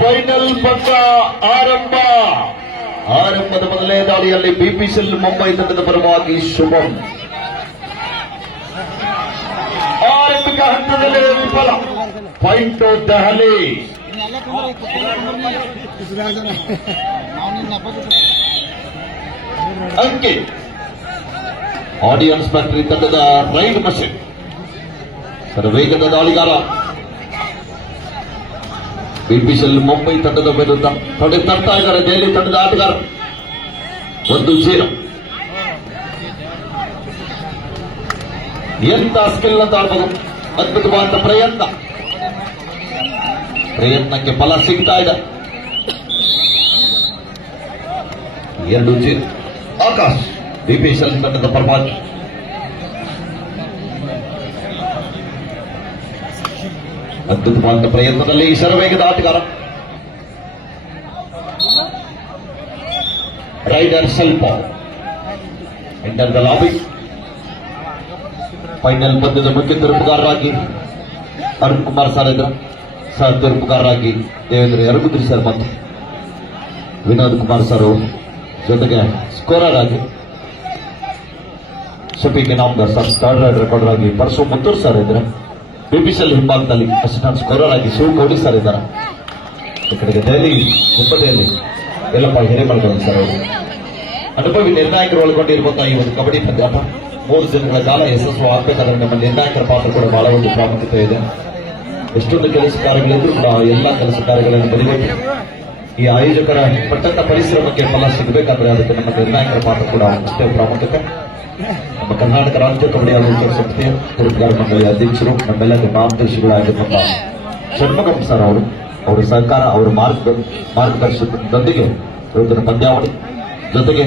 Final ಪಂದ್ಯ ಆರಂಭದ ಮೊದಲನೇ ದಾಳಿಯಲ್ಲಿ ಬಿಪಿಸಿಎಲ್ ಮುಂಬೈ ತಂಡದ ಪರವಾಗಿ ಶುಭಂ ಆರಂಭಿಕ ಹಂತದಲ್ಲಿ ವಿಫಲ. ಪಾಯಿಂಟ್ ದೆಹಲಿ. ಅಂಕಿ ಆಡಿಯನ್ಸ್ ಫ್ಯಾಕ್ಟರಿ ತಂಡದ ರೈಡ್ ಮಷಿನ್ ವೇಗದ ದಾಳಿಗಾರ. ಬಿಪಿಸಿಎಲ್ ಮುಂಬೈ ತಂಡದ ವಿರುದ್ಧ ತೊಡೆ ತರ್ತಾ ಇದ್ದಾರೆ ದೆಹಲಿ ತಂಡದ ಆಟಗಾರ. 1-0. ಎಂತ ಸ್ಕಿಲ್ ಅಂತ ಆಡ್ಬೋದು. ಅದ್ಭುತವಾದ ಪ್ರಯತ್ನಕ್ಕೆ ಫಲ ಸಿಗ್ತಾ ಇದೆ. 2-0. ಆಕಾಶ್ ಬಿಪಿಸಿಎಲ್ ತಂಡದ ಪರವಾಗಿ. ಅದ್ಭುತವಾದ ಪ್ರಯತ್ನದಲ್ಲಿ ಶರವೇಗದ ಆಟಗಾರ ರೈಡರ್ ಸ್ವಲ್ಪ ಎಂಟರ್ ದ ಲಾಬಿ. ಫೈನಲ್ ಪಂದ್ಯದ ಮುಖ್ಯ ತೀರ್ಪುಗಾರರಾಗಿ ಅರುಣ್ ಕುಮಾರ್ ಸರ್ ಇದ್ರು. ಸಹ ತೀರ್ಪುಗಾರರಾಗಿ ದೇವೇಂದ್ರ ಯರಗುದ್ರಿ ಸರ್ ಮತ್ತು ವಿನೋದ್ ಕುಮಾರ್ ಸರ್ ಜೊತೆಗೆ ಸ್ಕೋರರ್ ಆಗಿ Shafiq Inamdar sir, third ride recorder ಆಗಿ ಪರಶು ಮುತ್ತೂರ್ ಸರ್ ಇದ್ರೆ. ಬಿಪಿಸಿಎಲ್ ಹಿಂಭಾಗದಲ್ಲಿ ಅಸಿಸ್ಟೆಂಟ್ ಸ್ಕೋರರ್ ಆಗಿ ಶಿವ ಗೌಡಿ ಸರ್ ಇದ್ದಾರೆ. ಈ ಕಡೆಗೆ ದೆಹಲಿ ಮುಂಬದಿಯಲ್ಲಿ ಎಲ್ಲಪ್ಪ ಹಿರೇಮಳಗೌಡ ಸರ್ ಅವರು ಅನುಭವಿ ನಿರ್ಣಾಯಕರು ಒಳಗೊಂಡಿರುವಂತಹ ಈ ಒಂದು ಕಬಡ್ಡಿ ಪಂದ್ಯಾಟ 3 ದಿನಗಳ ಕಾಲ ಯಶಸ್ಸು ಆಗಬೇಕಾದ್ರೆ ನಮ್ಮ ನಿರ್ಣಾಯಕರ ಪಾತ್ರ ಕೂಡ ಬಹಳ ಒಂದು ಪ್ರಾಮುಖ್ಯತೆ ಇದೆ. ಎಷ್ಟೊಂದು ಕೆಲಸ ಕಾರ್ಯಗಳಿದ್ರು ಕೂಡ ಎಲ್ಲ ಕೆಲಸ ಕಾರ್ಯಗಳನ್ನು ಬದಿಗೊತ್ತಿ ಈ ಆಯೋಜಕರ ಪಟ್ಟಂತ ಪರಿಶ್ರಮಕ್ಕೆ ಫಲ ಸಿಗಬೇಕಾದ್ರೆ ಅದಕ್ಕೆ ನಮ್ಮ ನಿರ್ಣಾಯಕರ ಪಾತ್ರ ಕೂಡ ಅಷ್ಟೇ ಪ್ರಾಮುಖ್ಯತೆ. ನಮ್ಮ ಕರ್ನಾಟಕ ರಾಜ್ಯ ಕಬಡ್ಡಿ ಆಯೋಜಕ ಸಂಸ್ಥೆಯ ತೀರ್ಪುಗಾರ ಮಂಡಳಿಯ ಅಧ್ಯಕ್ಷರು, ನಮ್ಮೆಲ್ಲಕ್ಕೆ ಮಾರ್ಗದರ್ಶಿಗಳಾಗಿರುವಂತಹ ಷಣ್ಮುಖಂ ಸರ್ ಅವರ ಸಹಕಾರ, ಅವರ ಮಾರ್ಗದರ್ಶನದೊಂದಿಗೆ ಇವತ್ತಿನ ಪಂದ್ಯಾವಳಿ ಜೊತೆಗೆ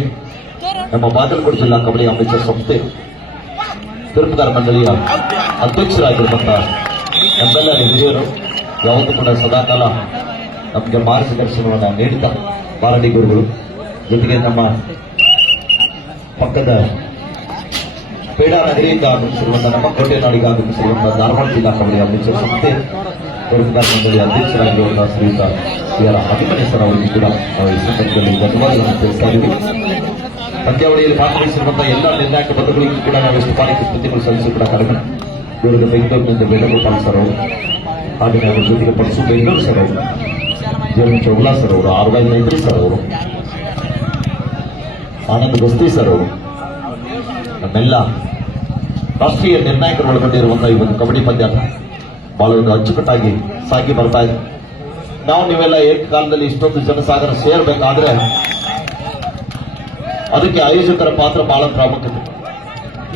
ನಮ್ಮ ಬಾಗಲಕೋಟೆ ಜಿಲ್ಲಾ ಕಬಡ್ಡಿ ಆಯೋಜಕ ಸಂಸ್ಥೆ ತೀರ್ಪುಗಾರ ಮಂಡಳಿಯ ಅಧ್ಯಕ್ಷರಾಗಿರುವಂತಹ ನಮ್ಮೆಲ್ಲ ಹಿರಿಯರು ಯಾವತ್ತೂ ಕೂಡ ಸದಾಕಾಲ ನಮಗೆ ಮಾರ್ಗದರ್ಶನವನ್ನು ನೀಡಿದ ಬಾರಡಿ ಗುರುಗಳು, ಜೊತೆಗೆ ನಮ್ಮ ಪಕ್ಕದ ಪೇಡಾ ನಗರಿಯಿಂದ ಆಗಮಿಸಿರುವಂತಹ ನಮ್ಮ ಕೋಟೆ ನಾಡಿಗೆ ಆಗಮಿಸಿರುವಂತಹ ಧಾರವಾಡ ಜಿಲ್ಲಾ ಕಬಡ್ಡಿ ಆಯೋಜಕ ಸಂಸ್ಥೆ ತೀರ್ಪುಗಾರ ಮಂಡಳಿಯ ಅಧ್ಯಕ್ಷರಾಗಿರುವಂತಹ ಶ್ರೀಯುತ ಸಿ.ಆರ್. ಅಭಿಮನ್ಯು ಸರ್ ಅವರಿಗೂ ಕೂಡ ನಾವು ಈ ಸಂದರ್ಭದಲ್ಲಿ ಧನ್ಯವಾದಗಳನ್ನು ತಿಳಿಸ್ತಾ ಇದ್ದೀವಿ. ಪಂದ್ಯಾವಳಿಯಲ್ಲಿ ಭಾಗವಹಿಸಿರುವಂತಹ ಎಲ್ಲ ನಿರ್ಣಾಯಕ ಪದಗಳಿಗೂ ಕೂಡ ನಾವು ಎಷ್ಟು ಪಾಲಿಕೆ ಕೃತಿಗಳು ಸಲ್ಲಿಸಿ ಕೂಡ ಕಡಿಮೆ. ಇವರಿಗೆ ಬೆಂಗಳೂರಿನಿಂದ ವೇಣುಗೋಪಾಲ್ ಸರ್ ಅವರು, ಹಾಗೆಯೇ ಅವರ ಜೊತೆಗೆ ಪರಶು ಬೆಂಗಳೂರು ಸರ್ ಅವರು, ಜೀವನ್ ಚೌಗ್ಲಾ ಸರ್ ಅವರು, ಆರ್ವೈ ನೈದ್ರಿ ಸರ್ ಅವರು, ಆನಂದ್ ಗಸ್ತಿ ಸರ್ ಅವರು, ನಮ್ಮೆಲ್ಲ ರಾಷ್ಟ್ರೀಯ ನಿರ್ಣಾಯಕರು ಒಳಗೊಂಡಿರುವಂತಹ ಈ ಒಂದು ಕಬಡ್ಡಿ ಪಂದ್ಯಾಟ ಬಹಳ ಒಂದು ಅಚ್ಚುಕಟ್ಟಾಗಿ ಸಾಗಿ ಬರ್ತಾ ಇದೆ. ನಾವು ನೀವೆಲ್ಲ ಏಕಕಾಲದಲ್ಲಿ ಇಷ್ಟೊಂದು ಜನಸಾಗರ ಸೇರ್ಬೇಕಾದ್ರೆ ಅದಕ್ಕೆ ಆಯೋಜಕರ ಪಾತ್ರ ಬಹಳ ಪ್ರಾಮುಖ್ಯತೆ.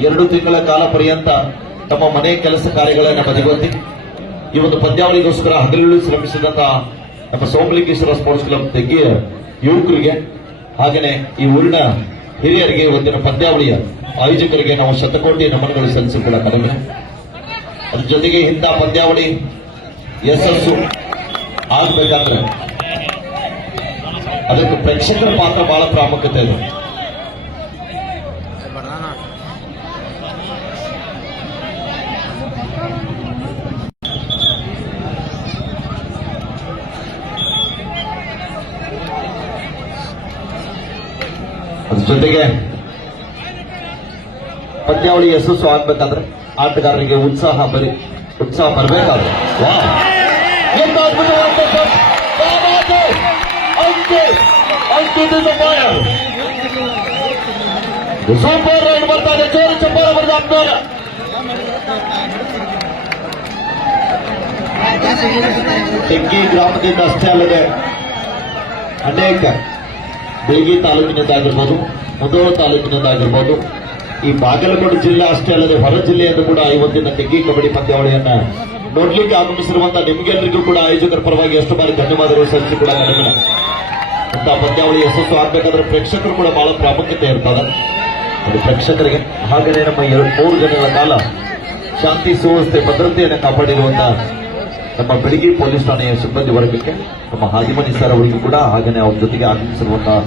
2 ತಿಂಗಳ ಕಾಲ ಪರ್ಯಂತ ತಮ್ಮ ಮನೆ ಕೆಲಸ ಕಾರ್ಯಗಳನ್ನು ಬದಿಗೊತ್ತಿ ಈ ಒಂದು ಪಂದ್ಯಾವಳಿಗೋಸ್ಕರ ಹಗಲಿರುಳು ಶ್ರಮಿಸಿದಂತಹ ನಮ್ಮ ಸೋಮಲಿಂಗೇಶ್ವರ ಸ್ಪೋರ್ಟ್ಸ್ ಕ್ಲಬ್ ತೆಗ್ಗಿಯ ಯುವಕರಿಗೆ, ಹಾಗೆಯೇ ಈ ಊರಿನ ಹಿರಿಯರಿಗೆ, ಇವತ್ತಿನ ಪಂದ್ಯಾವಳಿಯ ಆಯೋಜಕರಿಗೆ ನಾವು ಶತಕೋಟಿ ನಮನಗಳು ಸಲ್ಲಿಸಿ ಕೂಡ ಕಡಿಮೆ. ಅದ್ರ ಜೊತೆಗೆ ಇಂಥ ಪಂದ್ಯಾವಳಿ ಯಶಸ್ಸು ಆಗಬೇಕಾದ್ರೆ ಅದಕ್ಕೆ ಪ್ರೇಕ್ಷಕರ ಪಾತ್ರ ಬಹಳ ಪ್ರಾಮುಖ್ಯತೆ ಇದೆ. ಅದ್ರ ಜೊತೆಗೆ ಪಂದ್ಯಾವಳಿ ಯಶಸ್ಸು ಆಗ್ಬೇಕಾದ್ರೆ ಆಟಗಾರರಿಗೆ ಉತ್ಸಾಹ ಬರಬೇಕಾದ್ರೆ ಸೂಪರ್ ರೈಡ್ ಬರ್ತಾರೆ. ಜೋರು ಚಪ್ಪಾಳೆ ಬರೆದ ಅಪ್ನೋರ ತೆಗ್ಗಿ ಗ್ರಾಮದಿಂದ ಅಷ್ಟೇ ಅಲ್ಲದೆ ಅನೇಕ ಬೇಗಿ ತಾಲೂಕಿನದ್ದಾಗಿರ್ಬೋದು, ಮುಧೋಳ ತಾಲೂಕಿನದ್ದಾಗಿರ್ಬೋದು, ಈ ಬಾಗಲಕೋಟೆ ಜಿಲ್ಲೆ ಅಷ್ಟೇ ಅಲ್ಲದೆ ಹೊರ ಜಿಲ್ಲೆಯನ್ನು ಕೂಡ ಇವತ್ತಿನ ತೆಗ್ಗಿ ಕಬಡ್ಡಿ ಪಂದ್ಯಾವಳಿಯನ್ನ ನೋಡ್ಲಿಕ್ಕೆ ಆಗಮಿಸಿರುವಂತಹ ನಿಮಗೆಲ್ಲರಿಗೂ ಕೂಡ ಆಯೋಜಕರ ಪರವಾಗಿ ಎಷ್ಟು ಬಾರಿ ಧನ್ಯವಾದಗಳು ಸಲ್ಲಿಸಿ ಕೂಡ ಕಡಿಮೆ. ಅಂತ ಪಂದ್ಯಾವಳಿ ಯಶಸ್ಸು ಆಗ್ಬೇಕಾದ್ರೆ ಪ್ರೇಕ್ಷಕರು ಕೂಡ ಬಹಳ ಪ್ರಾಮುಖ್ಯತೆ ಇರ್ತದೆ. ಅದು ಪ್ರೇಕ್ಷಕರಿಗೆ, ಹಾಗೆಯೇ ನಮ್ಮ 3 ದಿನಗಳ ಕಾಲ ಶಾಂತಿ ಸುವ್ಯವಸ್ಥೆ ಭದ್ರತೆಯನ್ನು ಕಾಪಾಡಿರುವಂತಹ ನಮ್ಮ ಬೆಳಗ್ಗೆ ಪೊಲೀಸ್ ಠಾಣೆಯ ಸಿಬ್ಬಂದಿ ವರ್ಗಕ್ಕೆ, ನಮ್ಮ ಹಾದಿಮನಿ ಸರ್ ಅವರಿಗೂ ಕೂಡ, ಹಾಗೆಯೇ ಅವ್ರ ಜೊತೆಗೆ ಆಗಮಿಸಿರುವಂತಹ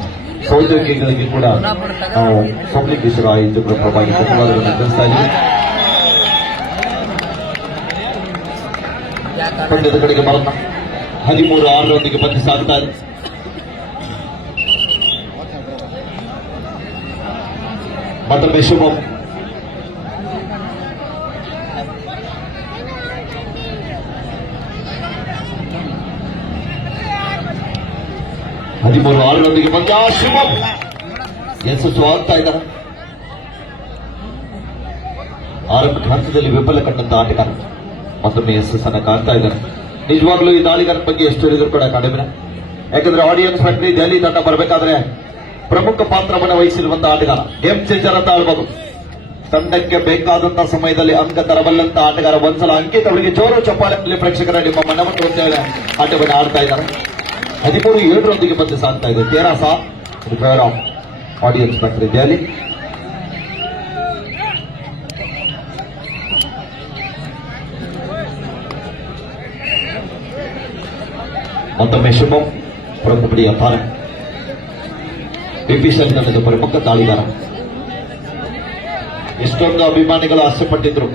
ಸಹೋದ್ಯೋಗಿಗಳಿಗೆ ಕೂಡ ನಾವು ಸೋಮಲಿಂಗೇಶ್ವರ ಆಯೋಜಕರ ಪರವಾಗಿ ಧನ್ಯವಾದಗಳನ್ನು ತಿಳಿಸ್ತಾ ಇದ್ದೀವಿ. ಪಂದ್ಯದ ಕಡೆಗೆ ಬರೋಣ. 13-6 ಪಂದ್ಯ ಸಾಗ್ತಾ ಇದೆ. ಮತ್ತೊಮ್ಮೆ ಶುಭಂ. ಹದಿಮೂರು ಪಂದ್ಯ ಶುಭಂ ಯಶಸ್ಸು ಆಗ್ತಾ ಇದ್ದಾರೆ. ಆರಂಭಿಕ ಹಂತದಲ್ಲಿ ವಿಫಲ ಕಂಡಂತ ಆಟಗಾರ ಮತ್ತೊಮ್ಮೆ ಯಶಸ್ಸನ್ನು ಕಾಣ್ತಾ ಇದ್ದಾರೆ. ನಿಜವಾಗ್ಲೂ ಈ ದಾಳಿಗಾರನ ಬಗ್ಗೆ ಎಷ್ಟು ಹೇಳಿದ್ರು ಕೂಡ ಕಡಿಮೆ. ಯಾಕಂದ್ರೆ ಆಡಿಯನ್ಸ್ ಫ್ಯಾಕ್ಟರಿ ದೆಹಲಿ ತಂಡ ಬರಬೇಕಾದ್ರೆ ಪ್ರಮುಖ ಪಾತ್ರವನ್ನು ವಹಿಸಿರುವಂತಹ ಆಟಗಾರ, ಗೇಮ್ ಚೇಂಜರ್ ಅಂತ ಹೇಳ್ಬೋದು. ತಂಡಕ್ಕೆ ಬೇಕಾದಂತಹ ಸಮಯದಲ್ಲಿ ಅಂಕ ತರಬಲ್ಲಂತ ಆಟಗಾರ. ಒಂದ್ಸಲ ಅಂಕಿತ್ ಅವರಿಗೆ ಜೋರು ಚಪ್ಪಾಳೆಯಲ್ಲಿ ಪ್ರೇಕ್ಷಕರ ನಿಮ್ಮ ಮನವನ್ನು ಹೊಂದಿದ ಆಟವನ್ನು ಆಡ್ತಾ ಇದ್ದಾರೆ. 13-7 ಪಂದ್ಯ ಸಾಗ್ತಾ ಇದೆ. 13 favour of audience factory Delhi. ಮತ್ತೊಮ್ಮೆ ಶುಭಂ ಪ್ರಕೃತಿಯ ತಾರ ಬಿಪಿಸಲ್ ತಂಡದ ಪ್ರಮುಖ ದಾಳಿಗಾರ. ಎಷ್ಟೊಂದು ಅಭಿಮಾನಿಗಳು ಆಸೆಪಟ್ಟಿದ್ರು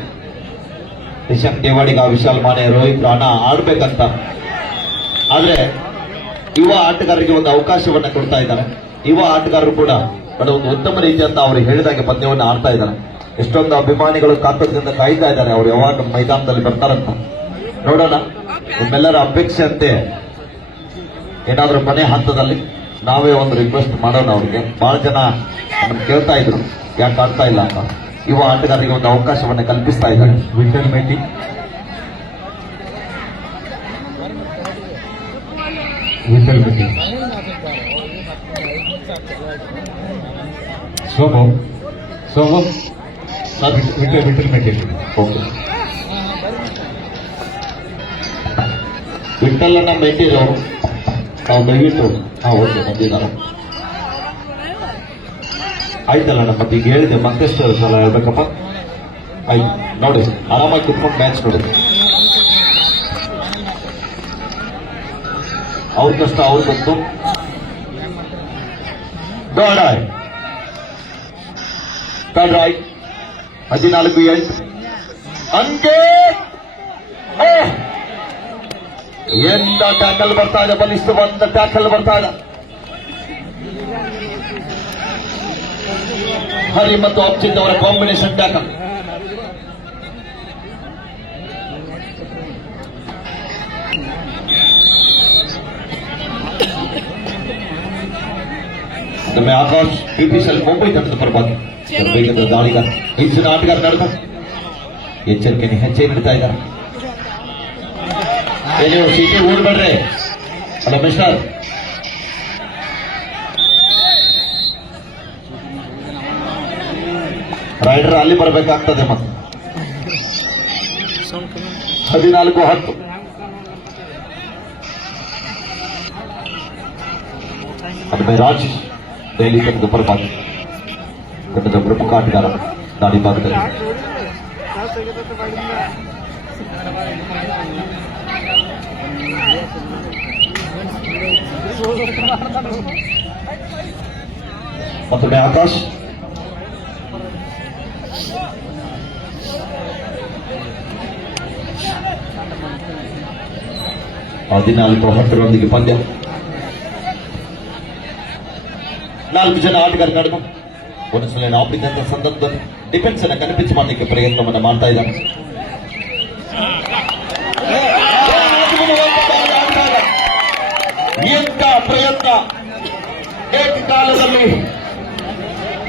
ನಿಶಾಂಕ್ ದೇವಾಡಿಗ, ವಿಶಾಲ್ ಮಾನೆ, ರೋಹಿತ್ ರಾಣಾ ಆಡ್ಬೇಕಂತ. ಆದ್ರೆ ಯುವ ಆಟಗಾರರಿಗೆ ಒಂದು ಅವಕಾಶವನ್ನ ಕೊಡ್ತಾ ಇದ್ದಾರೆ. ಯುವ ಆಟಗಾರರು ಕೂಡ ಒಂದು ಉತ್ತಮ ರೀತಿಯಂತ ಅವರು ಹೇಳಿದಾಗೆ ಪಂದ್ಯವನ್ನು ಆಡ್ತಾ ಇದ್ದಾರೆ. ಎಷ್ಟೊಂದು ಅಭಿಮಾನಿಗಳು ಕಾತರದಿಂದ ಕಾಯ್ತಾ ಇದ್ದಾರೆ ಅವರು ಯಾವಾಗ ಮೈದಾನದಲ್ಲಿ ಬರ್ತಾರಂತ. ನೋಡೋಣ. ನಿಮ್ಮೆಲ್ಲರ ಅಪೇಕ್ಷೆ ಅಂತೆ ಏನಾದ್ರೂ ಮನೆ ಹಂತದಲ್ಲಿ ನಾವೇ ಒಂದು ರಿಕ್ವೆಸ್ಟ್ ಮಾಡೋಣ. ಅವ್ರಿಗೆ ಬಹಳ ಜನ ಕೇಳ್ತಾ ಇದ್ರು ಯಾಕೆ ಆಡ್ತಾ ಇಲ್ಲ ಅಂತ. ಯುವ ಆಟಗಾರರಿಗೆ ಒಂದು ಅವಕಾಶವನ್ನ ಕಲ್ಪಿಸ್ತಾ ಇದ್ದಾರೆ. ವಿಠಲ್ ಮೇಟಿ, ಸೋಮಂ ವಿಠಲ್ ಮೇಟಿ. ಓಕೆ, ವಿಠಲನ್ನ ಮೇಟಿರವರು ನಾವು ದಯವಿಟ್ಟು ಓಕೆ ಬಂದಿದ್ದಾರೆ. ಆಯ್ತಲ್ಲ, ನಮ್ಮ ಈಗ ಹೇಳಿದೆ ಮತ್ತೆಷ್ಟು ಸಲ ಹೇಳ್ಬೇಕಪ್ಪ. ಆಯ್ತು ನೋಡಿ, ಆರಾಮಾಗಿ ಕುತ್ಕೊಂಡು ಮ್ಯಾಚ್ ನೋಡಿ. ಅವ್ರ ಕಷ್ಟ ಅವ್ರ ಗೊತ್ತು. ದೊಡ್ಡಾಯ್ 14-8 ಅಂಕೆ. ಎಂತ ಟ್ಯಾಕಲ್ ಬರ್ತಾ ಇದೆ, ಬಲಿಷ್ಠವಂತ ಟ್ಯಾಕಲ್ ಬರ್ತಾ ಇದೆ. ಹರಿ ಮತ್ತು ಅಬ್ಜಿತ್ ಅವರ ಕಾಂಬಿನೇಷನ್ ಟ್ಯಾಕಲ್. ನಮ್ಮ ಆಕಾಶ್ ಬಿಪಿಸಲ್ ಮುಂಬೈ ತಂಡದ ಪರವಾಗಿ ವೇಗದ ದಾಳಿಗಾರ, ಹೆಚ್ಚಿನ ಆಟಗಾರ ನಡೆದ ಎಚ್ಚರಿಕೆ ಹೆಚ್ಚೆ ನೀಡ್ತಾ ಇದ್ದಾರೆ. ನೀವು ಸೀಟೆ ಓಡ್ಬೇಡ್ರಿ. ಅಲ್ಲ ಮಿಸ್ಟರ್, ರೈಡರ್ ಅಲ್ಲಿ ಬರಬೇಕಾಗ್ತದೆ. ಮತ್ತೆ 14-10 ಅದುಮೆ ರಾಜ್ ದೆಹಲಿ ತಂಡದ ಪರವಾಗಿ ತಂಡದ ಪ್ರಮುಖ ಆಟಗಾರ ದಾಳಿ ಭಾಗದಲ್ಲಿ. ಮತ್ತೊಮ್ಮೆ ಆಕಾಶ್. ಆ 14-10 ಪಂದ್ಯ. 4 ಜನ ಆಟಗಾರ ನಡೆದು ಒಂದ್ಸಲ ಆಪಿದಂತ ಸಂದರ್ಭದಲ್ಲಿ ಡಿಫೆನ್ಸ್ ಅನ್ನು ಕನ್ಫ್ಯೂಸ್ ಮಾಡಲಿಕ್ಕೆ ಪ್ರಯತ್ನವನ್ನು ಮಾಡ್ತಾ ಇದ್ದಾರೆ. ಎಂತ ಪ್ರಯತ್ನ! ಏಕಕಾಲದಲ್ಲಿ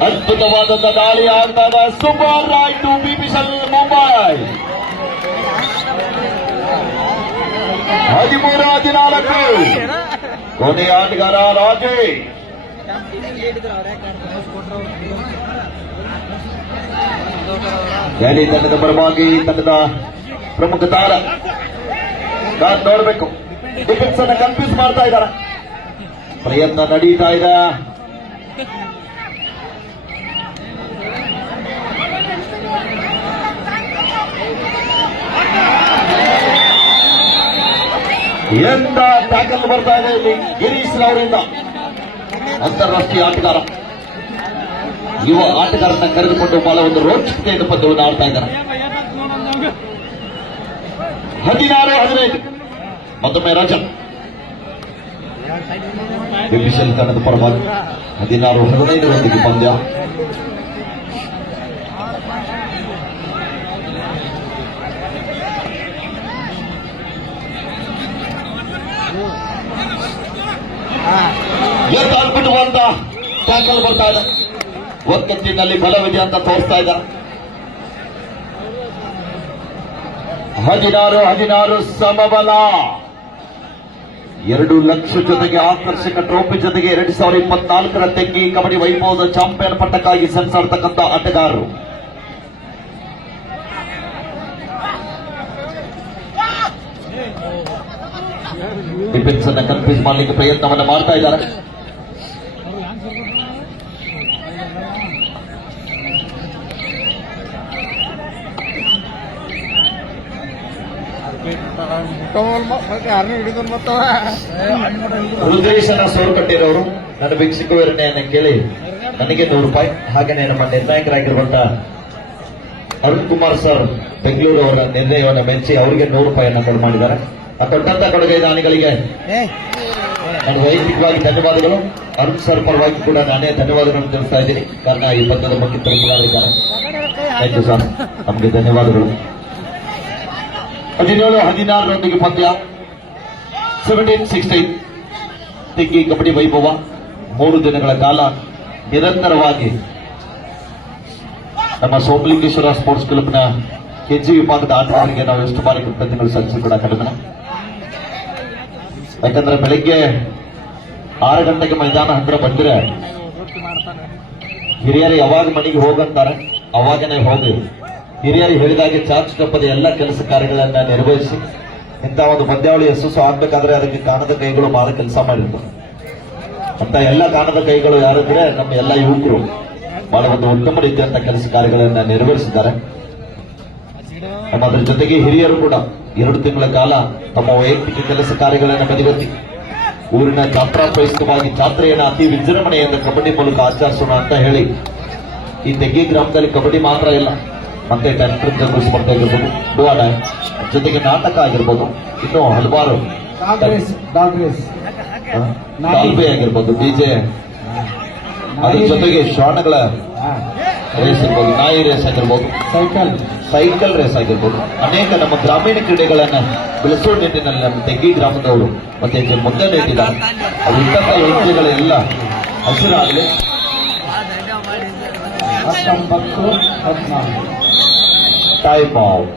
ಅದ್ಭುತವಾದಂತ ದಾಳಿ ಆಗ್ತಾಗ ಸೂಪರ್ ರಾಯ್ ಟು ಬಿಪಿಸಲ್ ಮುಂಬೈ. 13-14 ಕೊನೆಯ ಆಟಗಾರ ರಾಜೇ. ದೆಹಲಿ ತಂಡದ ಪರವಾಗಿ ತಂಡದ ಪ್ರಮುಖ ತಾರ ನೋಡಬೇಕು. ಡಿಫೆನ್ಸ್ ಅನ್ನ ಕನ್ಫ್ಯೂಸ್ ಮಾಡ್ತಾ ಇದ್ದಾರೆ. ಪ್ರಯತ್ನ ನಡೀತಾ ಇದೆ. ಎಂತ ಟ್ಯಾಕಲ್ ಬರ್ತಾ ಇದೆ ಇಲ್ಲಿ ಗಿರೀಶ್ ಅವರಿಂದ. ಅಂತಾರಾಷ್ಟ್ರೀಯ ಆಟಗಾರ, ಯುವ ಆಟಗಾರನ ಕರೆದುಕೊಂಡು ಬಹಳ ಒಂದು ರೋಚಕತೆಯಿಂದ ಪಂದ್ಯವನ್ನು ಆಡ್ತಾ ಇದ್ದಾರೆ. 16-15 ಮತ್ತೊಮ್ಮೆ ರಜಾ ಬಿಪಿಸಿಎಲ್ ತಂಡದ ಪರವಾಗಿ 16-15 ಪಂದ್ಯ. ಎದ್ದಾಡ್ಬಿಟ್ಟುವಂತ ಟ್ಯಾಕಲ್ ಬರ್ತಾ ಇದೆ. ಒಕ್ಕತ್ತಿನಲ್ಲಿ ಬಲವಿದೆ ಅಂತ ತೋರಿಸ್ತಾ ಇದ್ದಾರೆ. 16-16 ಸಮಬಲ. 2 ಲಕ್ಷ ಜೊತೆಗೆ ಆಕರ್ಷಕ ಟ್ರೋಫಿ ಜೊತೆಗೆ 2024 ತೆಗ್ಗಿ ಕಬಡ್ಡಿ ವೈಭವದ ಚಾಂಪಿಯನ್ ಪಟ್ಟಕ್ಕಾಗಿ ಸೆಣಸಾಡ್ತಕ್ಕಂಥ ಆಟಗಾರರು. ಡಿಫೆನ್ಸ್ ಅನ್ನ ಕನ್ಫ್ಯೂಸ್ ಮಾಡಲಿಕ್ಕೆ ಪ್ರಯತ್ನವನ್ನ ಮಾಡ್ತಾ ಇದ್ದಾರೆ. ರುದ್ರೇಶನ ಸೋರು ಕಟ್ಟಿರೋರು ನನ್ನ ಭಿಕ್ಷುಕ ವಿವರಣೆಯನ್ನು ಕೇಳಿ ನನಗೆ 100 ರೂಪಾಯಿ, ಹಾಗೆಯೇ ನಮ್ಮ ನಿರ್ಣಾಯಕರಾಗಿರುವಂತಹ ಅರುಣ್ ಕುಮಾರ್ ಸರ್ ಬೆಂಗಳೂರು ಅವರ ನಿರ್ಣಯವನ್ನು ಮೆಚ್ಚಿ ಅವರಿಗೆ 100 ರೂಪಾಯಿಯನ್ನು ಕೊಡು ಮಾಡಿದ್ದಾರೆ. ಆ ಕೊಟ್ಟಂತ ಕೊಡುಗೆ ದಾನಿಗಳಿಗೆ ನಾನು ವೈಯಕ್ತಿಕವಾಗಿ ಧನ್ಯವಾದಗಳು. ಅರುಣ್ ಸರ್ ಪರವಾಗಿ ಕೂಡ ನಾನೇ ಧನ್ಯವಾದಗಳನ್ನು ತಿಳಿಸ್ತಾ ಇದ್ದೀನಿ. ಕಾರಣ ಈ ಪಂದ್ಯದ ಮುಖ್ಯ ಪ್ರತಿಗಳಾಗಿದ್ದಾರೆ. ಥ್ಯಾಂಕ್ ಯು ಸರ್, ನಮಗೆ ಧನ್ಯವಾದಗಳು. 17-16 ಪಂದ್ಯ. 17-16 ತೆಗ್ಗಿ ಕಬಡ್ಡಿ ವೈಭವ 3 ದಿನಗಳ ಕಾಲ ನಿರಂತರವಾಗಿ ನಮ್ಮ ಸೋಮಲಿಂಗೇಶ್ವರ ಸ್ಪೋರ್ಟ್ಸ್ ಕ್ಲಬ್ನ ಕೆಜಿ ವಿಭಾಗದ ಆಟಗಾರರಿಗೆ ನಾವು ಎಷ್ಟು ಬಾರಿ ಕೃತಜ್ಞತೆಗಳು ಸಲ್ಲಿಸಿ ಕೂಡ ಕಡಿಮೆ. ಯಾಕಂದ್ರೆ ಬೆಳಿಗ್ಗೆ 6 ಗಂಟೆಗೆ ಮೈದಾನ ಹತ್ರ ಬಂದ್ರೆ ಹಿರಿಯರು ಯಾವಾಗ ಮನೆಗೆ ಹೋಗಂತಾರೆ ಅವಾಗನೇ ಹೋಗಿ ಹಿರಿಯರು ಹೇಳಿದಾಗೆ ಚಾಚು ತಪ್ಪದ ಎಲ್ಲ ಕೆಲಸ ಕಾರ್ಯಗಳನ್ನ ನಿರ್ವಹಿಸಿ ಇಂಥ ಒಂದು ಪಂದ್ಯಾವಳಿ ಯಶಸ್ಸು ಆಗ್ಬೇಕಾದ್ರೆ ಅದಕ್ಕೆ ಕಾಣದ ಕೈಗಳು ಬಹಳ ಕೆಲಸ ಮಾಡಿರ್ತಾರೆ. ಅಂತ ಎಲ್ಲ ಕಾಣದ ಕೈಗಳು ಯಾರಿದ್ರೆ ನಮ್ಮ ಎಲ್ಲ ಯುವಕರು ಬಹಳ ಒಂದು ಉತ್ತಮ ರೀತಿಯಂತ ಕೆಲಸ ಕಾರ್ಯಗಳನ್ನ ನಿರ್ವಹಿಸಿದ್ದಾರೆ. ನಮ್ಮ ಅದರ ಜೊತೆಗೆ ಹಿರಿಯರು ಕೂಡ 2 ತಿಂಗಳ ಕಾಲ ತಮ್ಮ ವೈಯಕ್ತಿಕ ಕೆಲಸ ಕಾರ್ಯಗಳನ್ನು ಬದಿಗೊತ್ತಿ ಊರಿನ ಜಾತ್ರಾಪ್ರಯುಕ್ತವಾಗಿ ಜಾತ್ರೆಯನ್ನು ಅತಿ ವಿಜೃಂಭಣೆಯಿಂದ ಕಬಡ್ಡಿ ಮೂಲಕ ಆಚರಿಸೋಣ ಅಂತ ಹೇಳಿ ಈ ತೆಗ್ಗಿ ಗ್ರಾಮದಲ್ಲಿ ಕಬಡ್ಡಿ ಮಾತ್ರ ಇಲ್ಲ, ಮತ್ತೆ ಟ್ಯಾಕ್ಟರ್ ಜಗ್ಗು ಸ್ಪರ್ಧೆ ಆಗಿರ್ಬೋದು, ಡುವಾಡ ಜೊತೆಗೆ ನಾಟಕ ಆಗಿರ್ಬೋದು, ಇನ್ನು ಹಲವಾರು ತಾಲ್ಬೆ ಆಗಿರ್ಬೋದು, ಡಿಜೆ, ಅದ್ರ ಜೊತೆಗೆ ಶ್ವಾನಗಳ ರೇಸ್ ಇರ್ಬೋದು, ನಾಯಿ ರೇಸ್ ಆಗಿರ್ಬೋದು, ಸೈಕಲ್ ರೇಸ್ ಆಗಿರ್ಬೋದು, ಅನೇಕ ನಮ್ಮ ಗ್ರಾಮೀಣ ಕ್ರೀಡೆಗಳನ್ನ ಬೆಳೆಸುವ ನಿಟ್ಟಿನಲ್ಲಿ ನಮ್ಮ ತೆಗ್ಗಿ ಗ್ರಾಮದವರು ಮತ್ತೆ ಮುಂದೆ ಇಟ್ಟಿದ್ದಾರೆ. ಅದು ಇಟ್ಟಂತ ಯೋಜನೆಗಳೆಲ್ಲ ಹಸಿರಾಗಲಿ. 19-14 ಟೈಮ್ ಔಟ್.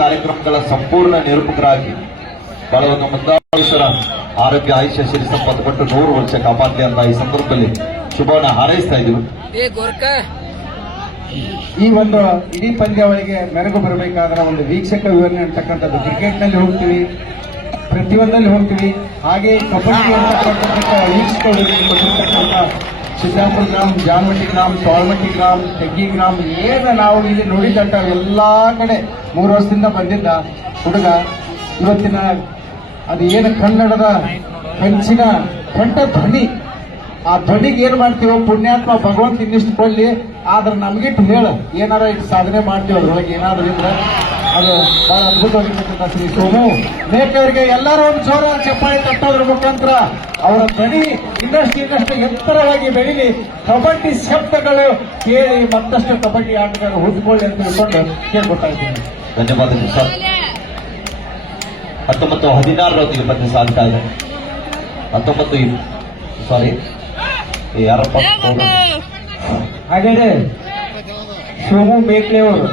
ಕಾರ್ಯಕ್ರಮಗಳ ಸಂಪೂರ್ಣ ನಿರೂಪಕರಾಗಿ ಬಹಳ ಒಂದು ಮುಂದಾಳುಸರ ಆರೋಗ್ಯ ಆಯುಷ್ಯ ಸಿರಿ ಸಂಪತ್ತು ಕೊಟ್ಟು 100 ವರ್ಷ ಕಾಪಾಡಲಿ ಅಂತ ಈ ಸಂದರ್ಭದಲ್ಲಿ ಶುಭವನ್ನ ಹಾರೈಸ್ತಾ ಇದ್ದೀವಿ. ಈ ಒಂದು ಇಡೀ ಪಂದ್ಯಾವಳಿಗೆ ಮೆರುಗು ಬರಬೇಕಾದ್ರೆ ಒಂದು ವೀಕ್ಷಕ ವಿವರಣೆ ಅಂತಕ್ಕಂಥದ್ದು ಕ್ರಿಕೆಟ್ ನಲ್ಲಿ ಹೋಗ್ತೀವಿ, ಪ್ರತಿಯೊಂದಲ್ಲಿ ಹೋಗ್ತೀವಿ. ಹಾಗೆ ಕಬಡ್ಡಿ ಅಂತಕ್ಕಂಥ ವೀಕ್ಷಕ ವಿವರಣೆ ಕೊಟ್ಟಿರ್ತಕ್ಕಂಥ ಸಿದ್ದಾಪುರ ಗ್ರಾಮ, ಜಾನಮಟ್ಟಿ ಗ್ರಾಮ, ತೋಳ್ಮಟ್ಟಿ ಗ್ರಾಮ, ತೆಗ್ಗಿ ಗ್ರಾಮ, ಏನು ನಾವು ಇಲ್ಲಿ ನೋಡಿದಂತ ಎಲ್ಲಾ ಕಡೆ 3 ವರ್ಷದಿಂದ ಬಂದಿದ್ದ ಹುಡುಗ ಇವತ್ತಿನ ಅದು ಏನು ಕನ್ನಡದ ಕಂಚಿನ ಕಂಠ ಧ್ವನಿ, ಆ ಧ್ವನಿಗೆ ಏನ್ ಮಾಡ್ತೀವೋ ಪುಣ್ಯಾತ್ಮ ಭಗವಂತ ಇನ್ನಿಷ್ಟು ಕೊಡ್ಲಿ. ಆದ್ರೆ ನಮ್ಗಿಟ್ಟು ಹೇಳ ಏನಾರ ಇಟ್ಟು ಸಾಧನೆ ಮಾಡ್ತೀವಿ ಅದ್ರೊಳಗೆ ಏನಾದ್ರೂ ಇದ್ರೆ ಅದು ಬಹಳ ಅದ್ಭುತವಾಗಿರ್ತಕ್ಕಂಥ ಶ್ರೀ ಸೋಮು ಮೇಕವರಿಗೆ ಎಲ್ಲರೂ ಒಂದು ಜೋರ ಚಪ್ಪಾಳೆ ತಟ್ಟೋದ್ರ ಮುಖಾಂತರ ಅವರ ಧ್ವನಿ ಇನ್ನಷ್ಟು ಎತ್ತರವಾಗಿ ಬೆಳೀಲಿ, ಕಬಡ್ಡಿ ಶಬ್ದಗಳು ಕೇಳಿ ಮತ್ತಷ್ಟು ಕಬಡ್ಡಿ ಆಟಗಾರರು ಹುಟ್ಟಿಕೊಳ್ಳಿ ಅಂತ ತಿಳ್ಕೊಂಡು ಕೇಳ್ಕೊತಾ ಇದ್ದೀನಿ. ಧನ್ಯವಾದಗಳು ಸರ್. 19-16 ಪಂದ್ಯ ಸಾಗ್ತಾ ಇದೆ. 19 ಯಾರಪ್ಪ ಹಾಗೇನೆ ಸೋಮು ಮೇಕ್ಲೆ ಅವರು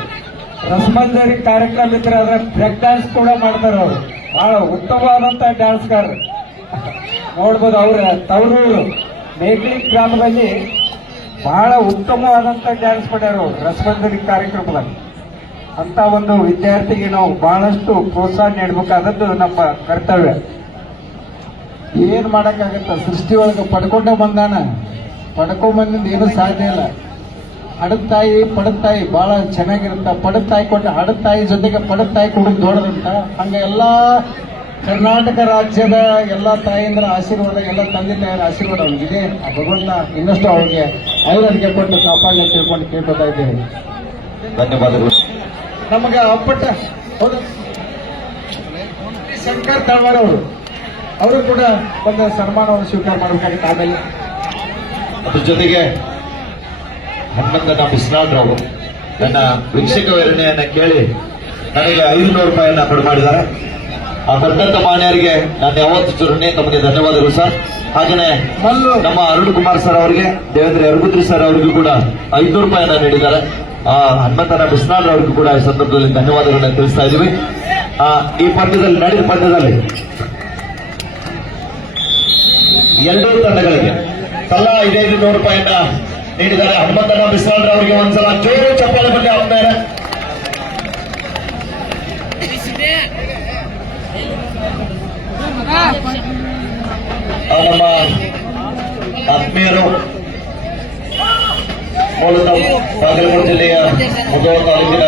ರಸಮಂಜರಿ ಕಾರ್ಯಕ್ರಮ ಇದ್ರೆ ಅದರ ಬ್ರೇಕ್ ಡ್ಯಾನ್ಸ್ ಕೂಡ ಮಾಡ್ತಾರೆ. ಅವರು ಬಹಳ ಉತ್ತಮವಾದಂತಹ ಡ್ಯಾನ್ಸ್ಗಾರರು ನೋಡ್ಬೋದು. ಅವರ ತವರೂರು ಮೇಕ್ಲಿ ಗ್ರಾಮದಲ್ಲಿ ಬಹಳ ಉತ್ತಮವಾದಂತಹ ಡ್ಯಾನ್ಸ್ ಮಾಡ್ಯಾರ ಅವರು ರಸಮಂಜರಿ ಕಾರ್ಯಕ್ರಮದಲ್ಲಿ. ಅಂತ ಒಂದು ವಿದ್ಯಾರ್ಥಿಗೆ ನಾವು ಬಹಳಷ್ಟು ಪ್ರೋತ್ಸಾಹ ನೀಡಬೇಕಾದದ್ದು ನಮ್ಮ ಕರ್ತವ್ಯ. ಏನ್ ಮಾಡಕ್ಕಾಗತ್ತ, ಸೃಷ್ಟಿ ಒಳಗೆ ಪಡ್ಕೊಂಡೇ ಬಂದಾನ, ಪಡ್ಕೊಂಡ್ ಬಂದಿಂದ ಏನೂ ಸಾಧ್ಯ ಇಲ್ಲ. ಹಡದ ತಾಯಿ ಪಡದ ತಾಯಿ ಬಹಳ ಚೆನ್ನಾಗಿರುತ್ತ. ಪಡದ ತಾಯಿ ಕೊಟ್ಟ ಹಡದ ತಾಯಿ ಜೊತೆಗೆ ಪಡದ ತಾಯಿ ಕೊಡೋದು ದೊಡ್ಡದಂತ. ಹಂಗ ಎಲ್ಲಾ ಕರ್ನಾಟಕ ರಾಜ್ಯದ ಎಲ್ಲ ತಾಯಂದ್ರ ಆಶೀರ್ವಾದ, ಎಲ್ಲ ತಂದೆ ತಾಯಿಯರ ಆಶೀರ್ವಾದ ಅವ್ರಿಗಿದೆ. ಆ ಭಗವಂತ ಇನ್ನಷ್ಟು ಅವ್ರಿಗೆ ಐವರಿಗೆ ಕೊಟ್ಟು ಕಾಪಾಡಲಿ ತಿಳ್ಕೊಂಡು ಕೇಳ್ಕೊತಾ ಇದ್ದೇವೆ. ಧನ್ಯವಾದಗಳು. ನಮಗೆ ಅಪ್ಪಟ್ಟ ಹೌದು ಶಂಕರ್ ತಳವಾರ್ ಅವರು ಕೂಡ ಒಂದು ಸನ್ಮಾನವನ್ನು ಸ್ವೀಕಾರ ಮಾಡಬೇಕಾಗಿತ್ತು. ಆಮೇಲೆ ಅದ್ರ ಜೊತೆಗೆ ಹನುಮಂತನ ಬಿಸ್ನಾಳ್ರವರು ನನ್ನ ವೀಕ್ಷಕ ವಿವರಣೆಯನ್ನ ಕೇಳಿ ನನಗೆ 500 ರೂಪಾಯಿಯನ್ನ ಕೊಡು ಮಾಡಿದ್ದಾರೆ. ಆ ಕೊಟ್ಟಂತ ಮಾನ್ಯರಿಗೆ ನಾನು ಯಾವತ್ತು ಚುರುಣೆ ತಮಗೆ ಧನ್ಯವಾದಗಳು ಸರ್. ಹಾಗೆಯೇ ನಮ್ಮ ಅರುಣ್ ಕುಮಾರ್ ಸರ್ ಅವರಿಗೆ, ದೇವೇಂದ್ರ ಯರಗುತ್ರಿ ಸರ್ ಅವರಿಗೂ ಕೂಡ 500 ರೂಪಾಯಿಯನ್ನ ನೀಡಿದ್ದಾರೆ. ಆ ಹನುಮಂತನ ಬಿಸ್ನಾಳ್ ಅವರಿಗೂ ಕೂಡ ಈ ಸಂದರ್ಭದಲ್ಲಿ ಧನ್ಯವಾದಗಳನ್ನ ತಿಳಿಸ್ತಾ ಇದ್ದೀವಿ. ಈ ಪಂದ್ಯದಲ್ಲಿ ನಡೆದ ಪಂದ್ಯದಲ್ಲಿ ಎರಡೂ ತಂಡಗಳಿಗೆ ತಲಾ 500 ರೂಪಾಯಿಯನ್ನ ನೀಡಿದ್ದಾರೆ. ಹನುಮಂತನ ಬಿಸ್ನಾಳ್ ಅವರಿಗೆ ಒಂದ್ಸಲ ಜೋರು ಚಪ್ಪಾಳೆ ಬಗ್ಗೆ ಆಗ್ತಾರೆ. ನಮ್ಮ ಆತ್ಮೀಯರು ಮೂಲತಃ ಬಾಗಲಕೋಟೆ ಜಿಲ್ಲೆಯ ಮುಧೋಳ ತಾಲೂಕಿನ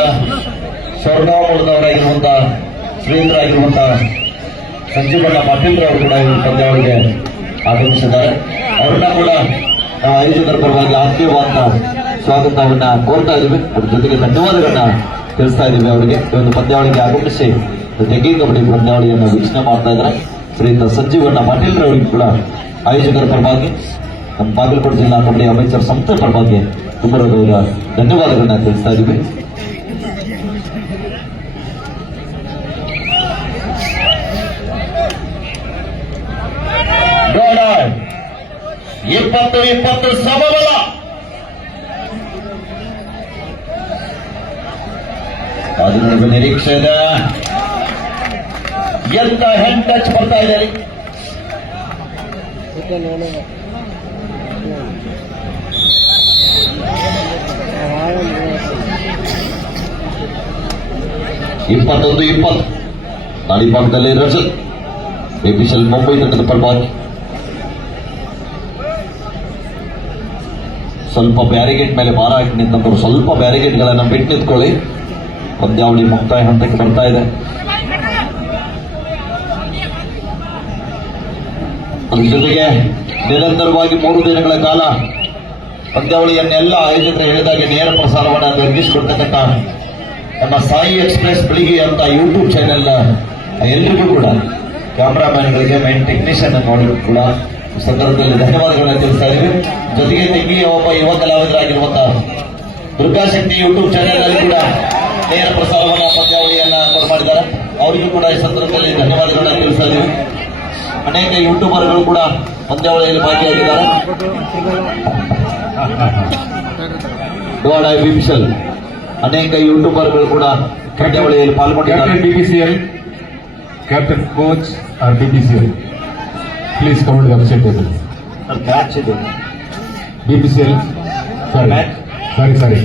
ಸ್ವರ್ಗಾಂವ ಮೂಲದವರಾಗಿರುವಂತಹ ಶ್ರೀಧರಾಗಿರುವಂತಹ ಸಂಜೀವಣ್ಣ ಪಾಟೀಲ್ ಅವರು ಕೂಡ ಈ ಪಂದ್ಯಾವಳಿಗೆ ಆಗಮಿಸಿದ್ದಾರೆ. ಅವರನ್ನ ಕೂಡ ನಾವು ಆಯೋಜಕರ ಪರವಾಗಿ ಆತ್ಮೀಯವಾದ ಸ್ವಾಗತವನ್ನ ಕೋರ್ತಾ ಇದ್ದೀವಿ. ಅದ್ರ ಜೊತೆಗೆ ಧನ್ಯವಾದಗಳನ್ನ ತಿಳಿಸ್ತಾ ಇದ್ದೀವಿ ಅವರಿಗೆ. ಈ ಒಂದು ಪಂದ್ಯಾವಳಿಗೆ ಆಗಮಿಸಿ ಜಗ್ಗಿ ಕಬಡ್ಡಿ ಪಂದ್ಯಾವಳಿಯನ್ನು ವೀಕ್ಷಣೆ ಮಾಡ್ತಾ ಇದ್ದಾರೆ. ಶ್ರೀಯುತ ಸಂಜೀವಣ್ಣ ಪಾಟೀಲ್ ಅವರಿಗೆ ಕೂಡ ಆಯೋಜಕರ ಪರವಾಗಿ, ನಮ್ಮ ಬಾಗಲಕೋಟೆ ಜಿಲ್ಲಾ ಕಬಡ್ಡಿ ಅಮೇಚರ್ ಸಂಸ್ಥೆ ಪರವಾಗಿ ತುಂಬ ಧನ್ಯವಾದಗಳನ್ನ ತಿಳಿಸ್ತಾ ಇದ್ದೀವಿ. ನೋಡ 20-20 ಸಮಬಲ. ಅದು ನನಗೆ ನಿರೀಕ್ಷೆ ಇದೆ. ಎಂತ ಹೆಂಡ್ ಟಚ್ ಬರ್ತಾ ಇದೆ. ಇಪ್ಪತ್ತೊಂದು 20 ನಾಡಿ ಭಾಗದಲ್ಲಿ ರಜಲ್ ಎಪಿಸಲ್ ಮುಂಬೈ ತಂಡದ ಪರವಾಗಿ ಸ್ವಲ್ಪ ಬ್ಯಾರಿಗೇಟ್ ಮೇಲೆ ಭಾರ ಹಾಕಿ ನಿಂತವರು ಸ್ವಲ್ಪ ಬ್ಯಾರಿಗೇಟ್ಗಳನ್ನು ಬಿಟ್ಟು ನಿಂತ್ಕೊಳ್ಳಿ. ಪಂದ್ಯಾವಳಿ ಮುಕ್ತಾಯ ಹಂತಕ್ಕೆ ಬರ್ತಾ ಇದೆ. ಅದ್ರ ಜೊತೆಗೆ ನಿರಂತರವಾಗಿ 3 ದಿನಗಳ ಕಾಲ ಪಂದ್ಯಾವಳಿಯನ್ನೆಲ್ಲ ಆಯೋಜಕರು ಹೇಳಿದಾಗೆ ನೇರ ಪ್ರಸಾರವನ್ನು ನಿರ್ಮಿಸಿಕೊಡ್ತಕ್ಕಂಥ ನಮ್ಮ ಸಾಯಿ ಎಕ್ಸ್ಪ್ರೆಸ್ ಬೆಳಿಗ್ಗೆ ಅಂತ ಯೂಟ್ಯೂಬ್ ಚಾನೆಲ್ ಎಲ್ರಿಗೂ ಕೂಡ ಕ್ಯಾಮ್ರಾಮನ್ಗಳಿಗೆ, ಮೈನ್ ಟೆಕ್ನಿಷಿಯನ್ ನೋಡಿದ್ರು ಕೂಡ ಸಂದರ್ಭದಲ್ಲಿ ಧನ್ಯವಾದಗಳನ್ನ ತಿಳಿಸ್ತಾ ಇದ್ದೀವಿ. ಜೊತೆಗೆ ತೆಂಗಿಯ ಒಬ್ಬ ಯುವ ಕಲಾವಿದರಾಗಿರುವಂತಹ ದುರ್ಗಾಶಕ್ತಿ ಯೂಟ್ಯೂಬ್ ಚಾನೆಲ್ ಅಲ್ಲಿ ಕೂಡ ನೇರ ಪ್ರಸಾರವನ್ನು ಪಂದ್ಯಾವಳಿಯನ್ನ ಮಾಡಿದ್ದಾರೆ. ಅವರಿಗೂ ಕೂಡ ಈ ಸಂದರ್ಭದಲ್ಲಿ ಧನ್ಯವಾದಗಳನ್ನ ತಿಳಿಸ್ತಾ ಇದ್ದೀವಿ. ಅನೇಕ ಯೂಟ್ಯೂಬರ್ಗಳು ಕೂಡ ಪಂದ್ಯಾವಳಿಯಲ್ಲಿ ಭಾಗಿಯಾಗಿದ್ದಾರೆ. ಡೋಡಾ ಬಿಪಿಸಲ್ ಅನೇಕ ಯೂಟ್ಯೂಬರ್ಗಳು ಕೂಡ ಪಂದ್ಯಾವಳಿಯಲ್ಲಿ ಪಾಲ್ಗೊಂಡಿದ್ದಾರೆ. BPCL, Captain Coach or BPCL, please come to the upset table. Match ಇದು BPCL, sorry. ಬರ್ತಾ ಇದೆ.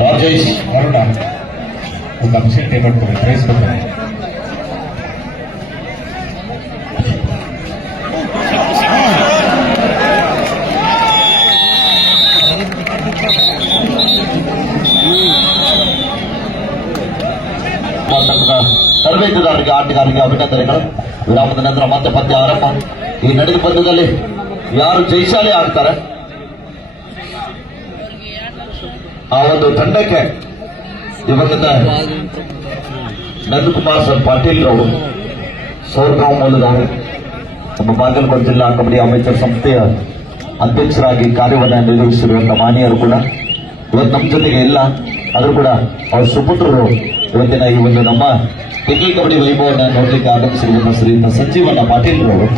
ರಾಜೇಶ್ ಅರುಣ ಒಂದು ಅಪ್ಸೆಟ್ ಟೇಬಲ್ ಪ್ರೈಸ್ ಕೊಡ್ತಾರೆ. ತರಬೇತುದಾರರಿಗೆ, ಆಟಗಾರರಿಗೆ ಅಭಿನಂದನೆಗಳು. ವಿರಾಮದ ನಂತರ ಮತ್ತೆ ಪಂದ್ಯ ಆರಂಭ. ಈ ನಡೆದ ಪಂದ್ಯದಲ್ಲಿ ಯಾರು ಜೈಶಾಲಿ ಆಗ್ತಾರೆ ಆ ಒಂದು ತಂಡಕ್ಕೆ ದಿವಂಗತ ನಂದಕುಮಾರ್ ಸರ್ ಪಾಟೀಲ್ ಅವರು ಸೌರ್ಗಾಂವ್ ಮೂಲದವರು ನಮ್ಮ ಬಾಗಲಕೋಟೆ ಜಿಲ್ಲಾ ಕಬಡ್ಡಿ ಅಮೇಚರ್ ಸಂಸ್ಥೆಯ ಅಧ್ಯಕ್ಷರಾಗಿ ಕಾರ್ಯವನ್ನು ನಿರ್ವಹಿಸಿರುವಂತಹ ಮಾನ್ಯರು ಕೂಡ ಇವತ್ತು ನಮ್ಮ ಜೊತೆಗೆ ಇಲ್ಲ. ಆದರೂ ಕೂಡ ಅವರ ಸುಪುತ್ರರು ಇವತ್ತಿನ ಈ ಒಂದು ನಮ್ಮ ಟಿಕ್ಕಿ ಕಬಡ್ಡಿ ವೈಭವವನ್ನು ನೋಡ್ಲಿಕ್ಕೆ ಆಗಮಿಸಿರುವಂತಹ ಶ್ರೀಯುತ ಸಂಜೀವಣ್ಣ ಪಾಟೀಲ್ ಅವರು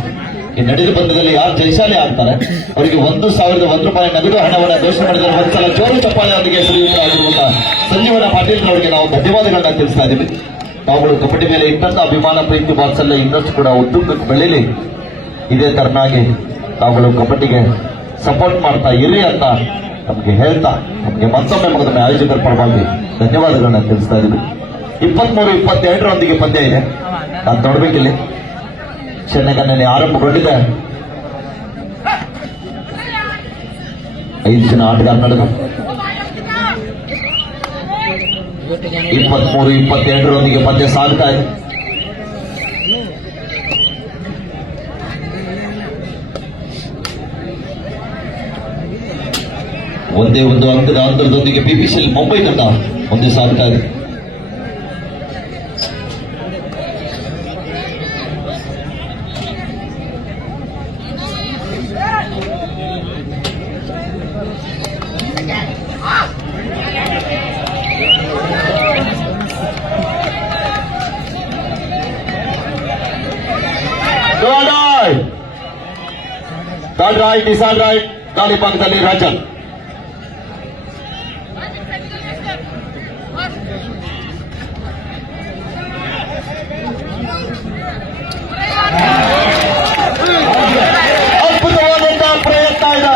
ಈ ನಡೆದ ಪಂದ್ಯದಲ್ಲಿ ಯಾರು ಜಯಶಾಲಿ ಆಗ್ತಾರೆ ಅವರಿಗೆ 1,001 ರೂಪಾಯಿ ನಗದು ಹಣವನ್ನು ಘೋಷಣೆ ಮಾಡಿದರೆ ಒಂದ್ಸಲ ಜೋರು ಚಪ್ಪಾಳೆಯೊಂದಿಗೆ ಶ್ರೀಯುತರಾಗಿರುವಂತಹ ಸಂಜೀವಣ್ಣ ಪಾಟೀಲ್ ಅವರಿಗೆ ನಾವು ಧನ್ಯವಾದಗಳನ್ನ ತಿಳಿಸ್ತಾ ಇದ್ದೀವಿ. ತಾವುಗಳು ಕಬಡ್ಡಿ ಮೇಲೆ ಇಟ್ಟಂತ ಅಭಿಮಾನ ಪ್ರೀತಿ ವಾತ್ಸಲ್ಯ ಇನ್ನಷ್ಟು ಕೂಡ ಉದ್ದುಕಕ್ಕೆ ಬೆಳೀಲಿ. ಇದೇ ತರನಾಗಿ ತಾವುಗಳು ಕಬಡ್ಡಿಗೆ ಸಪೋರ್ಟ್ ಮಾಡ್ತಾ ಇರಿ ಅಂತ ನಮ್ಗೆ ಹೇಳ್ತಾ ನಮ್ಗೆ ಮತ್ತೊಮ್ಮೆ ಮಗದೊಮ್ಮೆ ಆಯೋಜಕರ ಪರವಾಗಿ ಧನ್ಯವಾದಗಳನ್ನ ತಿಳಿಸ್ತಾ ಇದ್ದೀವಿ. 23-22 ಪಂದ್ಯ ಇದೆ. ನಾನು ನೋಡ್ಬೇಕಿಲ್ಲಿ ಚೆನ್ನೈಗನ್ನೇ ಆರಂಭಗೊಂಡಿದೆ. 5 ಜನ ಆಟಗಾರ ನಡೆದು 23-22 ಪಂದ್ಯ ಸಾಗ್ತಾ ಇದೆ. ಒಂದೇ ಒಂದು ಅಂಕದ ಅಂತರದೊಂದಿಗೆ ಬಿಪಿಸಿಎಲ್ ಮುಂಬೈ ತಂಡ ಮುಂದೆ ಸಾಗ್ತಾ ಇದೆ. ಥರ್ಡ್ ರೈಟ್ ಡಿಸೈಡ್ ರೈಟ್ ಗಾಳಿ ಭಾಗದಲ್ಲಿ ರಾಜನ್ ಅದ್ಭುತವಾದಂತಹ ಪ್ರಯತ್ನ ಇದೆ.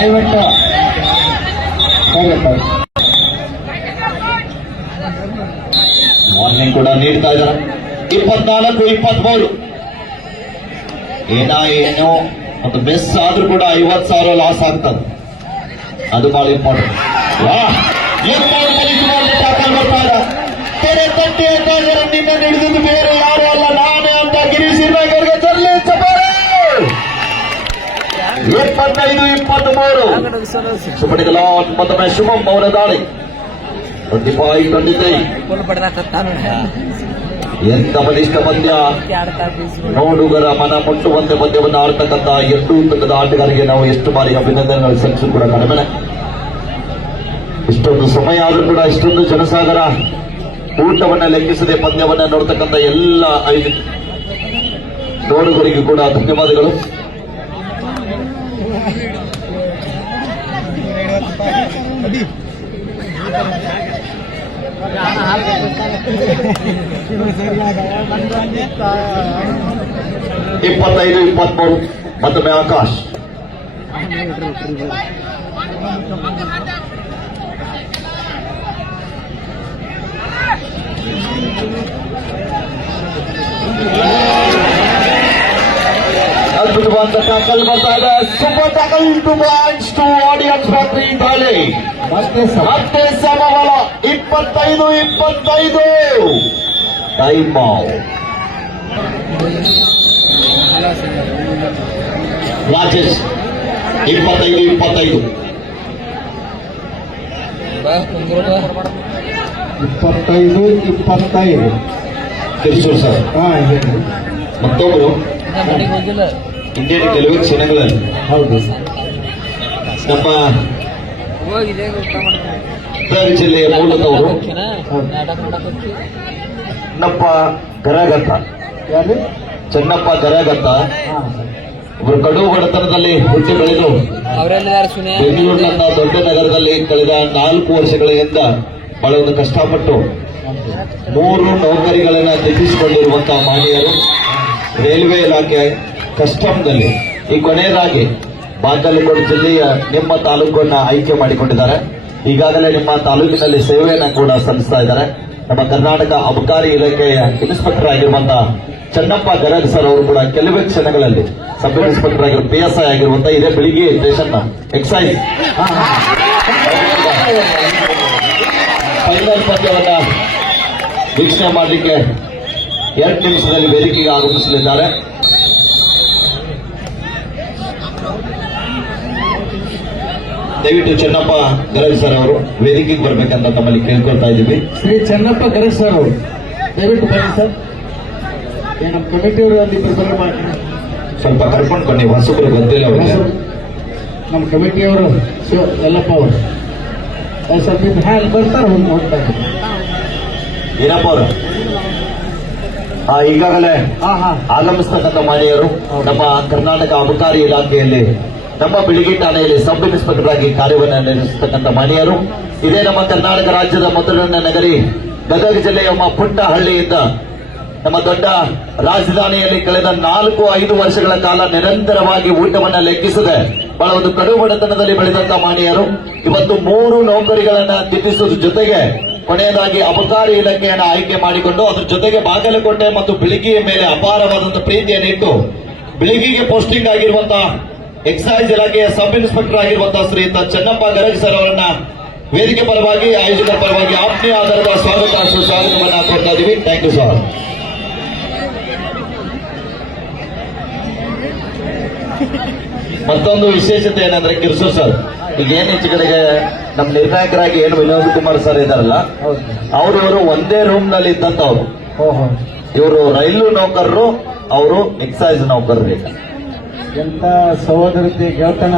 ದಯವಿಟ್ಟು ವಾರ್ನಿಂಗ್ ಕೂಡ ನೀಡ್ತಾ ಇದ್ದಾರೆ. 24-23 ಏನು ಒಂದು ಮಿಸ್ ಆದ್ರೂ ಕೂಡ 50,000 ಲಾಸ್ ಆಗ್ತದೆ. ಅದು ಬಹಳ ಇಂಪಾರ್ಟೆಂಟ್. ತೆರೆ ತಟ್ಟಿ ನಿನ್ನ ಹಿಡಿದು ಬೇರೆ ಯಾರು ಅಲ್ಲ ನಾನೇ ಅಂತ ಗಿರೀಶ್ ಹಿರ್ನಾಗರ್ಗೆ ತರಲಿ ಚಪಾರೆ. 25-23 ಸುಪಡಿಗಲ ಮತ್ತೊಮ್ಮೆ ಶುಭಂ ಅವರ ದಾಳಿ 25-23. ಎಂತ ಬಲಿಷ್ಠ ಪಂದ್ಯ, ನೋಡುಗರ ಮನ ಮುಟ್ಟುವಂತೆ ಪಂದ್ಯವನ್ನು ಆಡ್ತಕ್ಕಂಥ ಎರಡು ತಂಡದ ಆಟಗಾರರಿಗೆ ನಾವು ಎಷ್ಟು ಬಾರಿ ಅಭಿನಂದನೆಗಳು ಸಲ್ಲಿಸು ಕೂಡ ಕಡಿಮೆ. ಇಷ್ಟೊಂದು ಸಮಯ ಆದರೂ ಕೂಡ ಇಷ್ಟೊಂದು ಜನಸಾಗರ ಊಟವನ್ನ ಲೆಕ್ಕಿಸದೆ ಪಂದ್ಯವನ್ನ ನೋಡ್ತಕ್ಕಂಥ ಎಲ್ಲ 5 ನೋಡುಗರಿಗೂ ಕೂಡ ಧನ್ಯವಾದಗಳು. ಇಪ್ಪತ್ತೈದು 23 ಮತ್ತೊಮ್ಮೆ ಆಕಾಶ್ ಅದ್ಭುತವಾದ ಟ್ಯಾಕಲ್ ಬರ್ತಾ ಇದೆ. Super tackle two points to audience factory ದಾಳಿ ಮತ್ತೆ ಸಮಬಲ 25-25 ಟೈಮ್ ರಾಜೇಶ್ 25-25 25-25 ತಿರುಚೂರು ಸರ್. ಮತ್ತೊಬ್ರು ಇಂಡಿಯನ್ ಟೆಲಿವಿಷನ್ಗಳಲ್ಲಿ ಹೌದು ನಮ್ಮ ಬಳ್ಳಾರಿ ಜಿಲ್ಲೆಯ ಮೂಲದವರು ಚೆನ್ನಪ್ಪ ಗರಗತ್ತ ಯಾರು ಚೆನ್ನಪ್ಪ ಗರಗತ್ತ ಇವರು ಕಡು ಬಡತನದಲ್ಲಿ ಹುಟ್ಟಿ ಬೆಳೆದು ಬೆಂಗಳೂರಿನಂತ ದೊಡ್ಡ ನಗರದಲ್ಲಿ ಕಳೆದ 4 ವರ್ಷಗಳಿಂದ ಬಹಳ ಒಂದು ಕಷ್ಟಪಟ್ಟು 3 ನೌಕರಿಗಳನ್ನ ತೆಗೆಸಿಕೊಂಡಿರುವಂತಹ ಮಹನೀಯರು. ರೈಲ್ವೆ ಇಲಾಖೆ ಕಸ್ಟಮ್ನಲ್ಲಿ ಈ ಕೊನೆಯದಾಗಿ ಬಾಗಲಕೋಟೆ ಜಿಲ್ಲೆಯ ನಿಮ್ಮ ತಾಲೂಕನ್ನ ಆಯ್ಕೆ ಮಾಡಿಕೊಂಡಿದ್ದಾರೆ. ಈಗಾಗಲೇ ನಿಮ್ಮ ತಾಲೂಕಿನಲ್ಲಿ ಸೇವೆಯನ್ನ ಕೂಡ ಸಲ್ಲಿಸ್ತಾ ಇದ್ದಾರೆ. ನಮ್ಮ ಕರ್ನಾಟಕ ಅಬಕಾರಿ ಇಲಾಖೆಯ ಇನ್ಸ್ಪೆಕ್ಟರ್ ಆಗಿರುವಂತಹ ಚೆನ್ನಪ್ಪ ಗರಗ್ ಸರ್ ಅವರು ಕೂಡ ಕೆಲವೇ ಕ್ಷಣಗಳಲ್ಲಿ ಸಬ್ ಇನ್ಸ್ಪೆಕ್ಟರ್ ಆಗಿರುವ PSI ಆಗಿರುವಂತಹ ಇದೇ ಬೆಳಿಗ್ಗೆ ಸ್ಟೇಷನ್ ಎಕ್ಸೈಸ್ ಫೈನಲ್ ಪಂದ್ಯವನ್ನ ವೀಕ್ಷಣೆ ಮಾಡಲಿಕ್ಕೆ 2 ನಿಮಿಷದಲ್ಲಿ ವೇದಿಕೆಗೆ ಆಗಮಿಸಲಿದ್ದಾರೆ. ದಯವಿಟ್ಟು ಚೆನ್ನಪ್ಪ ಗರಗ್ ಸರ್ ಅವರು ವೇದಿಕೆಗೆ ಬರ್ಬೇಕಂತ ತಮ್ಮಲ್ಲಿ ಕೇಳ್ಕೊಳ್ತಾ ಇದ್ದೀವಿ. ಶ್ರೀ ಚೆನ್ನಪ್ಪ ಗರಗ್ ಸರ್ ಅವರು ದಯವಿಟ್ಟು ಬನ್ನಿ ಸರ್. ನಮ್ಮ ಕಮಿಟಿಯವರು ಅಲ್ಲಿ ಪ್ರಿಪೇರ್ ಮಾಡಿ ಸ್ವಲ್ಪ ಕರ್ಕೊಂಡು ಬನ್ನಿ, ಹೊಸಬ್ರು ಗೊತ್ತಿಲ್ಲ ಅವರಿಗೆ. ನಮ್ಮ ಕಮಿಟಿಯವರು ಎಲ್ಲಪ್ಪ ಅವರು ಸ್ವಲ್ಪ ಹ್ಯಾಂಡ್ ಬರ್ತಾರೆ ಹೋಗ್ತಾ ಇದ್ದಾರೆ. ಏನಪ್ಪ ಅವರು ಈಗಾಗಲೇ ಹಾ ಹಾ ಆಗಮಿಸ್ತಕ್ಕಂಥ ಮಾನ್ಯರು ನಮ್ಮ ಕರ್ನಾಟಕ ಅಬಕಾರಿ ಇಲಾಖೆಯಲ್ಲಿ ನಮ್ಮ ಬಿಳಿಗಿ ಠಾಣೆಯಲ್ಲಿ ಸಬ್ ಇನ್ಸ್ಪೆಕ್ಟರ್ ಆಗಿ ಕಾರ್ಯವನ್ನು ನಿರ್ವಹಿಸತಕ್ಕಂಥ ಮಾನ್ಯರು. ಇದೇ ನಮ್ಮ ಕರ್ನಾಟಕ ರಾಜ್ಯದ ಮೊದಲನೇ ನಗರಿ ಗದಗ ಜಿಲ್ಲೆಯ ಪುಟ್ಟ ಹಳ್ಳಿಯಿಂದ ನಮ್ಮ ದೊಡ್ಡ ರಾಜಧಾನಿಯಲ್ಲಿ ಕಳೆದ 4-5 ವರ್ಷಗಳ ಕಾಲ ನಿರಂತರವಾಗಿ ಊಟವನ್ನ ಲೆಕ್ಕಿಸದೆ ಬಹಳ ಒಂದು ಕಡು ಬಡತನದಲ್ಲಿ ಬೆಳೆದಂತ ಮಾನ್ಯರು ಇವತ್ತು 3 ನೌಕರಿಗಳನ್ನ ತ್ಯಜಿಸುವ ಜೊತೆಗೆ ಕೊನೆಯದಾಗಿ ಅಬಕಾರಿ ಇಲಾಖೆಯನ್ನು ಆಯ್ಕೆ ಮಾಡಿಕೊಂಡು ಅದ್ರ ಜೊತೆಗೆ ಬಾಗಲಕೋಟೆ ಮತ್ತು ಬಿಳಿಗಿಯ ಮೇಲೆ ಅಪಾರವಾದಂತಹ ಪ್ರೀತಿಯನ್ನಿಟ್ಟು ಬಿಳಿಗಿಗೆ ಪೋಸ್ಟಿಂಗ್ ಆಗಿರುವಂತಹ ಎಕ್ಸೈಸ್ ಇಲಾಖೆಯ ಸಬ್ ಇನ್ಸ್ಪೆಕ್ಟರ್ ಆಗಿರುವಂತಹ ಶ್ರೀಯುತ ಚೆನ್ನಪ್ಪ ಗರಗ್ ಸರ್ ಅವರನ್ನ ವೇದಿಕೆ ಪರವಾಗಿ ಆಯೋಜಕರ ಪರವಾಗಿ ಆತ್ಮೀಯ ಆಧಾರದ ಸ್ವಾಗತವನ್ನ ಕೊಡ್ತಾ ಇದೀವಿ. Thank you sir. ಮತ್ತೊಂದು ವಿಶೇಷತೆ ಏನಂದ್ರೆ ಕಿರ್ಸೂರ್ ಸರ್ ಈಗ ಏನ್ ಹೆಚ್ಚು ಕಡೆಗೆ ನಮ್ಮ ನಿರ್ಣಾಯಕರಾಗಿ ಏನು ವಿನೋದ್ ಕುಮಾರ್ ಸರ್ ಇದಾರಲ್ಲ ಅವರು ಒಂದೇ ರೂಮ್ ನಲ್ಲಿ ಇದ್ದಂತವ್ರು. ಓಹೋ, ಇವರು ರೈಲು ನೌಕರರು, ಅವರು ಎಕ್ಸೈಸ್ ನೌಕರರು. ಈಗ ಎಂತ ಸಹೋದರತೆ ಗೆಳತನ.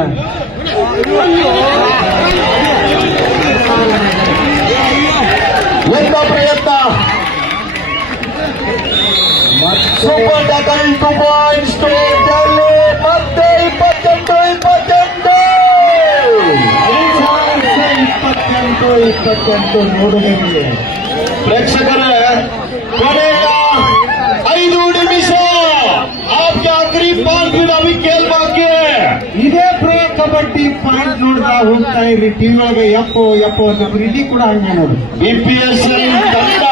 ಎಂತ ಪ್ರಯತ್ನ, ಸೂಪರ್ ಡಕಲ್ 2 ಪಾಯಿಂಟ್ಸ್ ಮತ್ತೆ 28 ನೋಡುಗರಿಗೆ ಪ್ರೇಕ್ಷಕರೇ ಕೊನೆಯ 5 ನಿಮಿಷ आपके आखिरी 5 दिन अभी खेल बाकी है. ಇದೇ ಪ್ರೇ ಕಬಡ್ಡಿ ಪಾಯಿಂಟ್ ನೋಡ್ತಾ ಹೋಗ್ತಾ ಇರಿ ಟಿವಿ ಒಳಗೆ ಎಪ್ಪೋ ಅಂತ ಇಲ್ಲಿ ಕೂಡ ಹಂಗೆ ನೋಡಿ. BPSL ತಂಡ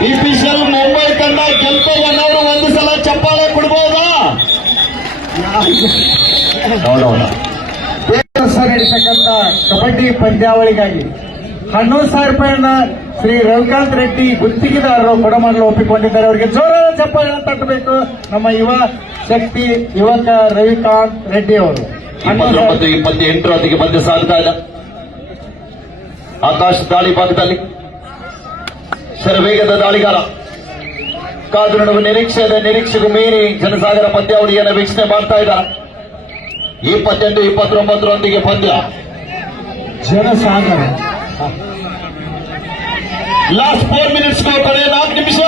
BPSL ಮುಂಬೈ ತಂಡ ಗೆಲ್ತವನ್ನವರು ಒಂದು ಸಲ ಚಪ್ಪಾಳೆ ಕೊಡ್ಬೋದಾ? ನೋಡೋಣ. ಸರ್ ಇರ್ತಕ್ಕಂಥ ಕಬಡ್ಡಿ ಪಂದ್ಯಾವಳಿಗಾಗಿ 11,000 ರೂಪಾಯಿಯನ್ನ ಶ್ರೀ ರವಿಕಾಂತ್ ರೆಡ್ಡಿ ಗುತ್ತಿಗೆದಾರರು ಕೊಡಮಾಡಲು ಒಪ್ಪಿಕೊಂಡಿದ್ದಾರೆ. ಅವರಿಗೆ ಜೋರಾದ ಚಪ್ಪಾಳೆಯನ್ನು ತಟ್ಟಬೇಕು ನಮ್ಮ ಯುವ ಶಕ್ತಿ ಯುವಕ ರವಿಕಾಂತ್ ರೆಡ್ಡಿ ಅವರು. 29-28 ಹೊತ್ತಿಗೆ ಬಂದು ಸಾಗ್ತಾ ಇಲ್ಲ. ಆಕಾಶ ದಾಳಿ ಭಾಗದಲ್ಲಿ ಶರವೇಗದ ದಾಳಿಗಾರ ಕಾದು ನೋಡುವ ನಿರೀಕ್ಷೆಗೂ ಮೀರಿ ಜನಸಾಗರ ಪಂದ್ಯಾವಳಿಯನ್ನು ವೀಕ್ಷಣೆ ಮಾಡ್ತಾ ಇದ್ದಾರೆ. 28-29 ಪಂದ್ಯ ಜನಸಾಗರ. ಲಾಸ್ಟ್ 4 ಮಿನಿಟ್ಸ್ ಕೊನೆಯ 4 ನಿಮಿಷ.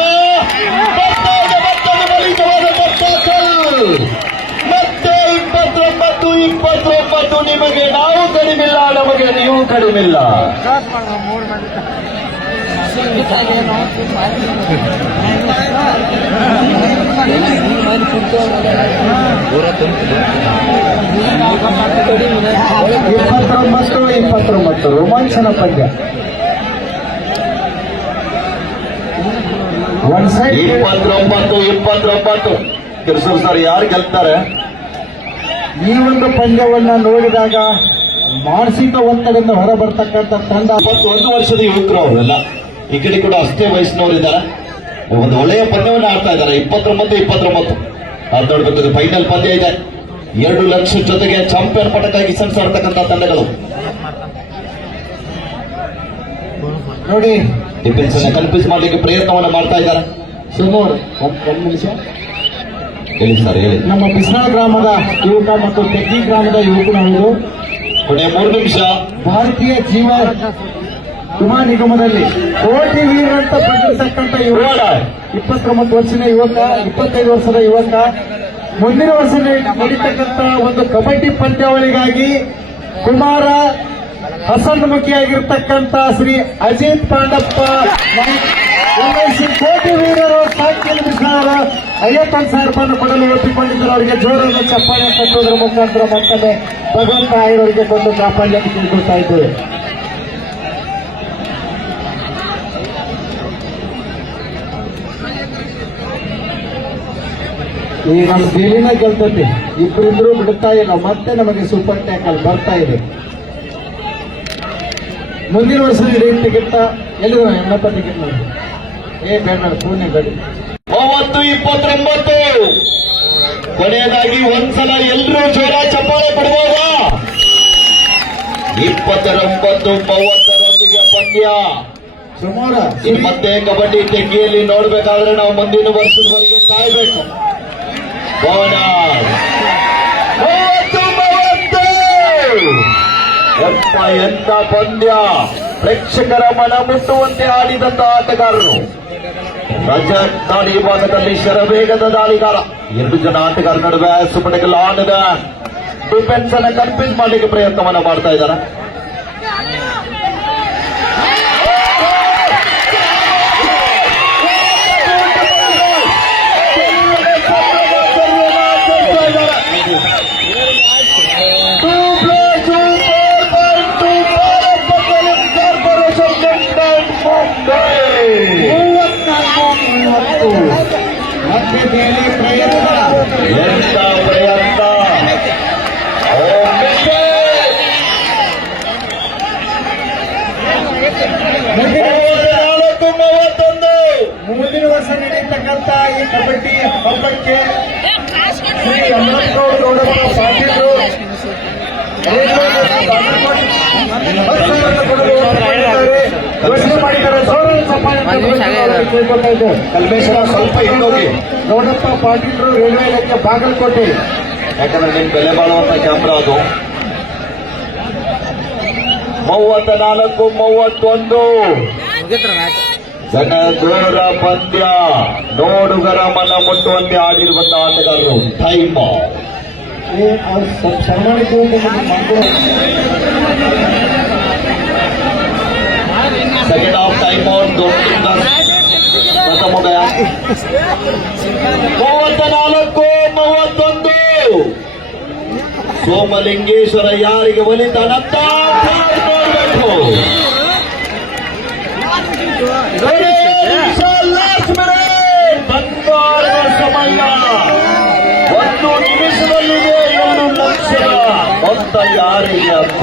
ಮತ್ತೆ 29 ನಿಮಗೆ ನಾವು ಕಡಿಮಿಲ್ಲ, ನಮಗೆ ನೀವು ಕಡಿಮಿಲ್ಲ. ಇಪ್ಪತ್ತೊಂಬತ್ತು ರೋಮಾಂಚನ ಪಂದ್ಯ. ಒನ್ ಸೈಡ್ 29 ಕಿರ್ಸೂರ್ ಸರ್ ಯಾರು ಗೆಲ್ತಾರೆ? ಈ ಒಂದು ಪಂದ್ಯವನ್ನ ನೋಡಿದಾಗ ಮಾನಸಿಕ ಒತ್ತಡದಿಂದ ಹೊರಬರ್ತಕ್ಕಂಥ ತಂಡ. 21 ವರ್ಷದ ಯುವಕರು ಅವರೆಲ್ಲ ಈ ಕಡೆ ಕೂಡ ಅಷ್ಟೇ ವಯಸ್ಸಿನವರಿದ್ದಾರೆ. ಒಂದು ಒಳ್ಳೆಯ ಪಂದ್ಯವನ್ನು ಆಡ್ತಾ ಇದ್ದಾರೆ. 29 ಅದು ನೋಡ್ಬೇಕು. ಫೈನಲ್ ಪಂದ್ಯ ಇದೆ. 2 ಲಕ್ಷ ಜೊತೆಗೆ ಚಾಂಪಿಯನ್ ಪಟಕ್ಕಾಗಿ ಸೆಣಸಾಡ್ತಕ್ಕಂಥ ತಂಡಗಳು. ನೋಡಿ ಡಿಫೆನ್ಸ್ ಅನ್ನು ಕನ್ಫ್ಯೂಸ್ ಮಾಡಲಿಕ್ಕೆ ಪ್ರಯತ್ನವನ್ನು ಮಾಡ್ತಾ ಇದ್ದಾರೆ. ಸುಮಾರು ಒಂದು ನಿಮಿಷ. ಹೇಳಿ ಸರ್, ಹೇಳಿ. ನಮ್ಮ ಬಿಸ್ನಾಳ್ ಗ್ರಾಮದ ಯುವಕ ಮತ್ತು ತೆಗ್ಗಿ ಗ್ರಾಮದ ಯುವಕರು ಕೊನೆಯ 3 ನಿಮಿಷ. ಭಾರತೀಯ ಜೀವ ವಿಮಾ ನಿಗಮದಲ್ಲಿ ಕೋಟಿ ವೀರ ಅಂತ ಬಂದಿರತಕ್ಕಂಥ ಯುವಕ, 29 ವರ್ಷದ ಯುವಕ, 25 ವರ್ಷದ ಯುವಕ, ಮುಂದಿನ ವರ್ಷ ನಡೀತಕ್ಕಂಥ ಒಂದು ಕಬಡ್ಡಿ ಪಂದ್ಯಾವಳಿಗಾಗಿ ಕುಮಾರ ಹಸನ್ಮುಖಿಯಾಗಿರ್ತಕ್ಕಂಥ ಶ್ರೀ ಅಜಿತ್ ಪಾಂಡಪ್ಪ ಕೋಟಿ ವೀರರು ಸಾಕಿನ ಬಿಸ್ನಾಳರು 51,000 ರೂಪಾಯಿ ಕೊಡಲು ಒಪ್ಪಿಕೊಂಡಿದ್ದರು. ಅವರಿಗೆ ಜೋರಾದ ಚಪ್ಪಾಳೆ ಕಟ್ಟುವುದರ ಮುಖಾಂತರ ಮತ್ತೊಮ್ಮೆ ಭಗವಂತ ಆಯುರ್ವರಿಗೆ ಕೊಂಡು ಪ್ರಾಬಲ್ಯ ತಿಳ್ಕೊಳ್ತಾ ಇದ್ದೇವೆ. ಈ ನಮ್ಮ ದಿಲ್ಲಿನ ಗೆಲ್ತೈತಿ, ಇಬ್ಬರಿದ್ರು ಬಿಡುತ್ತಾ ಇಲ್ಲ. ಮತ್ತೆ ನಮಗೆ ಸೂಪರ್ ಟ್ಯಾಕಲ್ ಬರ್ತಾ ಇದೆ. ಮುಂದಿನ ವರ್ಷ ಇಡೀ ಟಿಕೆಟ್ ಎಲ್ಲಿದ್ರು ಎಣ್ಣಪ್ಪ ಟಿಕೆಟ್ ನೋಡಿ. ಬೇಡ ಪೂರ್ಣೆ ಗಡಿ 30-29 ಕೊನೆಯದಾಗಿ ಒಂದ್ಸಲ ಎಲ್ಲರೂ ಜೋರ ಚಪ್ಪಾಳೆ ಕೊಡಬಹುದಾ? 29-30 ಪಂದ್ಯ. ಸುಮಾರು ಈ ಮತ್ತೆ ಕಬಡ್ಡಿ ತೆಗ್ಗಿಯಲ್ಲಿ ನೋಡ್ಬೇಕಾದ್ರೆ ನಾವು ಮುಂದಿನ ವರ್ಷದವರೆಗೆ ಕಾಯ್ಬೇಕು. 30 ಎಂತ ಪಂದ್ಯ. ಪ್ರೇಕ್ಷಕರ ಮನ ಮುಟ್ಟುವಂತೆ ಆಡಿದಂತ ಆಟಗಾರರು. ರಜತ್ ದಾಳಿ ಭಾಗದಲ್ಲಿ ಶರವೇಗದ ದಾಳಿಗಾರ. 2 ಜನ ಆಟಗಾರ ನಡುವೆ ಸುಪಟಕಲ್ ಆನ್ ಇದೆ. ಡಿಫೆನ್ಸ್ ಅನ್ನ ಕನ್ಫ್ಯೂಸ್ ಮಾಡಲಿಕ್ಕೆ ಪ್ರಯತ್ನವನ್ನ ಮಾಡ್ತಾ ಇದ್ದಾರೆ. ಮತ್ತೆ ದೆಹಲಿ ಪ್ರಯತ್ನ ಎಂತ ಪ್ರಯತ್ನ. ಮುಂದಿನ ವರ್ಷ ನಡೆಯತಕ್ಕಂತ ಈ ಕಬಡ್ಡಿ ಹಬ್ಬಕ್ಕೆ ಶ್ರೀ ಅಮೃತಗೌಡ ಗೌಡಪ್ಪ ಪಾಟೀಲರು ಘೋಷಣೆ ಮಾಡಿದ್ದಾರೆ. ಕಲ್ಮೇಶ್ವರ ಸ್ವಲ್ಪ ಹಿಂದೋಗಿ, ಗೌಡಪ್ಪ ಪಾಟೀಲರು ರೈಲ್ವೆ ಇಲಾಖೆ ಬಾಗಲಕೋಟೆ. ಯಾಕಂದ್ರೆ ನಿಮ್ ಬೆಲೆ ಬಾಳುವಂತ ಕ್ಯಾಮ್ರಾ ಅದು. 34-31 ಜನಗೋರ ಪಂದ್ಯ. ನೋಡುಗರ ಮನ ಮುಟ್ಟುವಂತೆ ಆಡಿರುವಂತಹ ಆಟಗಾರರು. ಟೈಮ್ ಸನ್ಮಾನಿತ ಸೆಕೆಂಡ್ ಹಾಫ್ ಟೈಮ್ ಔಟ್. ಪ್ರಥಮ 34-31 ಸೋಮಲಿಂಗೇಶ್ವರ ಯಾರಿಗೆ ಒಲಿತಾನಂತ ನೋಡಬೇಕು. ಬಂಗಾರದ ಸಮಯ. 1 ನಿಮಿಷದಲ್ಲಿದೆ 2 ಲಕ್ಷದ ಮೊತ್ತ ಯಾರಿಗೆ ಅಂತ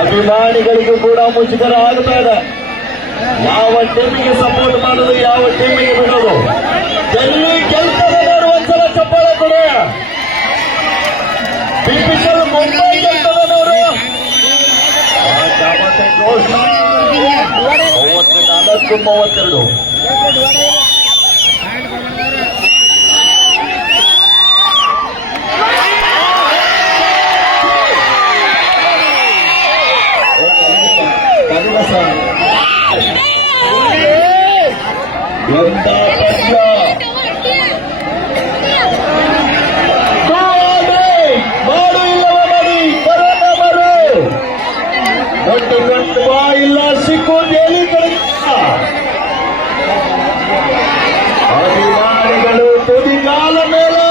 ಅಭಿಮಾನಿಗಳಿಗೂ ಕೂಡ ಮುಜುಗರ ಆಗ್ತಾ ಇದೆ. ಯಾವ ಟೀಮಿಗೆ ಸಪೋರ್ಟ್ ಮಾಡೋದು, ಯಾವ ಟೀಮಿಗೆ ಬಿಡೋದು. ಡೆಲ್ಲಿ ಗೆಲ್ತದೆ. ಒಂದ್ಸಲ ಚಪ್ಪಾಳೆ ಕೊಡಿ. ಬಿಪಿಸಲ್ ಮುಂಬೈ ಗೆಲ್ತದೆ ನೋಡು. 34-32 ಎಂತ ಪಂದ್ಯ. ಮಾಡು ಇಲ್ಲವ ಮಡಿ ಬರೋಣ ಬರು. ಒಟ್ಟು ಬಾ ಇಲ್ಲ ಸಿಕ್ಕು ಹೇಳಿ ಅಭಿಮಾನಿಗಳು ತುದಿಗಾಲ ಮೇಲೆ.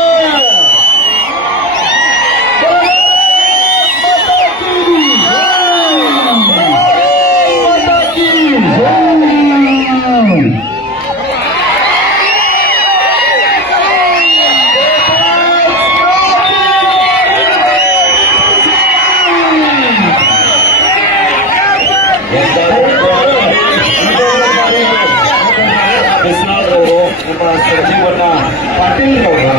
ನಮ್ಮ ಸಂಜೀವನ ಪಾಟೀಲ್ ಅವರು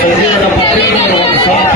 ಸಂಜೀವನ ಪಾಟೀಲ್ ಅವರು ಒಂದು ಸಾಥ್